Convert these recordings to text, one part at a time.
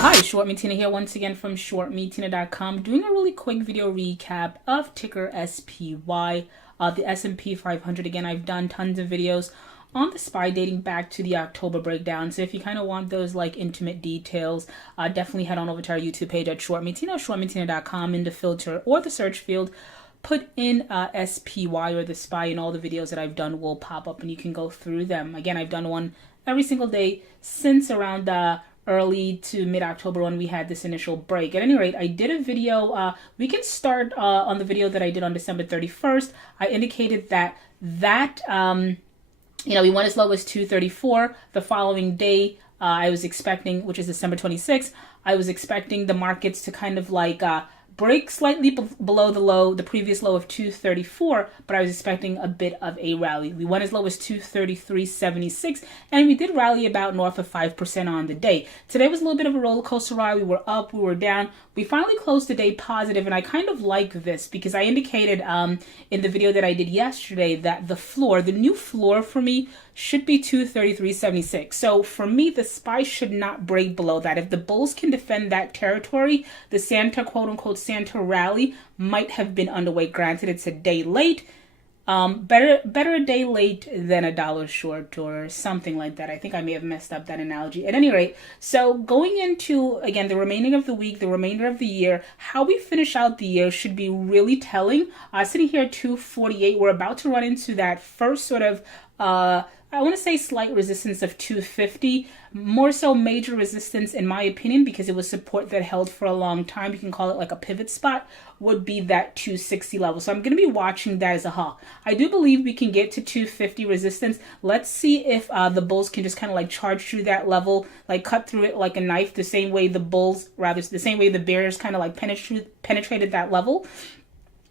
Hi, ShortMeTina here once again from ShortMeTina.com, doing a really quick video recap of ticker SPY, the S&P 500. Again, I've done tons of videos on the SPY dating back to the October breakdown. So if you kind of want those like intimate details, definitely head on over to our YouTube page at ShortMeTina, ShortMeTina.com. In the filter or the search field, put in SPY or the SPY, and all the videos that I've done will pop up and you can go through them. Again, I've done one every single day since around early to mid-October when we had this initial break. At any rate, I did a video. We can start on the video that I did on December 31st. I indicated that we went as low as 234. The following day, I was expecting, which is December 26th, I was expecting the markets to kind of like break slightly below the low, the previous low of 234, but I was expecting a bit of a rally. We went as low as 233.76, and we did rally about north of 5% on the day. Today was a little bit of a roller coaster ride. We were up, we were down. We finally closed the day positive, and I kind of like this because I indicated in the video that I did yesterday that the new floor for me should be 233.76. So for me, the SPY should not break below that. If the bulls can defend that territory, the Santa, quote unquote, Santa rally might have been underway. Granted, it's a day late. Better a day late than a dollar short or something like that. I think I may have messed up that analogy. At any rate, so going into, again, the remaining of the week, the remainder of the year, how we finish out the year should be really telling. Sitting here at 248, we're about to run into that first sort of I want to say slight resistance of 250, more so major resistance in my opinion, because it was support that held for a long time. You can call it like a pivot spot, would be that 260 level. So I'm going to be watching that as a hawk. I do believe we can get to 250 resistance. Let's see if the bulls can just kind of like charge through that level, like cut through it like a knife, the same way the bears kind of like penetrated that level.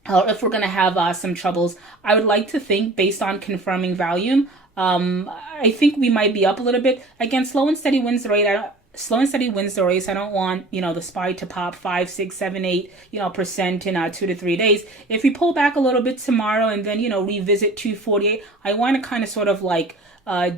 If we're going to have some troubles, I would like to think, based on confirming volume, I think we might be up a little bit. Again, slow and steady wins the race. Slow and steady wins the race. I don't want, the SPY to pop 5, 6, 7, 8%, in 2 to 3 days. If we pull back a little bit tomorrow and then, revisit 248, I want to kind of sort of like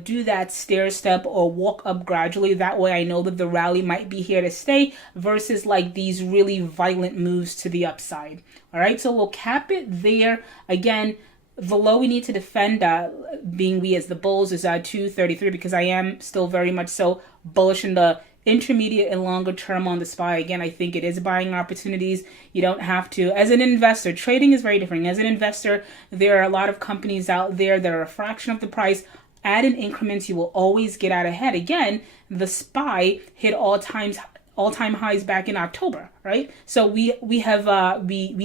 do that stair step or walk up gradually. That way I know that the rally might be here to stay versus like these really violent moves to the upside. All right, so we'll cap it there. Again, the low we need to defend, being we as the bulls, is 233, because I am still very much so bullish in the intermediate and longer term on the SPY. Again, I think it is buying opportunities. You don't have to, as an investor, trading is very different. As an investor, there are a lot of companies out there that are a fraction of the price. Add in increments, you will always get out ahead. Again, the SPY hit all-time highs back in October, right? So we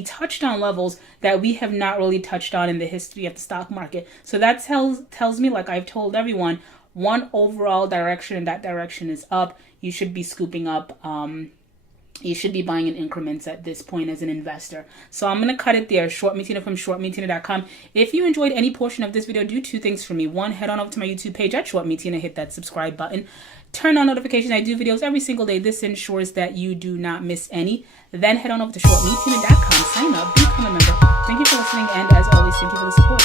touched on levels that we have not really touched on in the history of the stock market. So that tells me, like I've told everyone, one overall direction, and that direction is up. You should be scooping up. You should be buying in increments at this point as an investor. So I'm going to cut it there. ShortMeTina from ShortMeTina.com. If you enjoyed any portion of this video, do two things for me. One, head on over to my YouTube page at ShortMeTina, hit that subscribe button. Turn on notifications. I do videos every single day. This ensures that you do not miss any. Then head on over to ShortMeTina.com. Sign up, become a member. Thank you for listening, and as always, thank you for the support.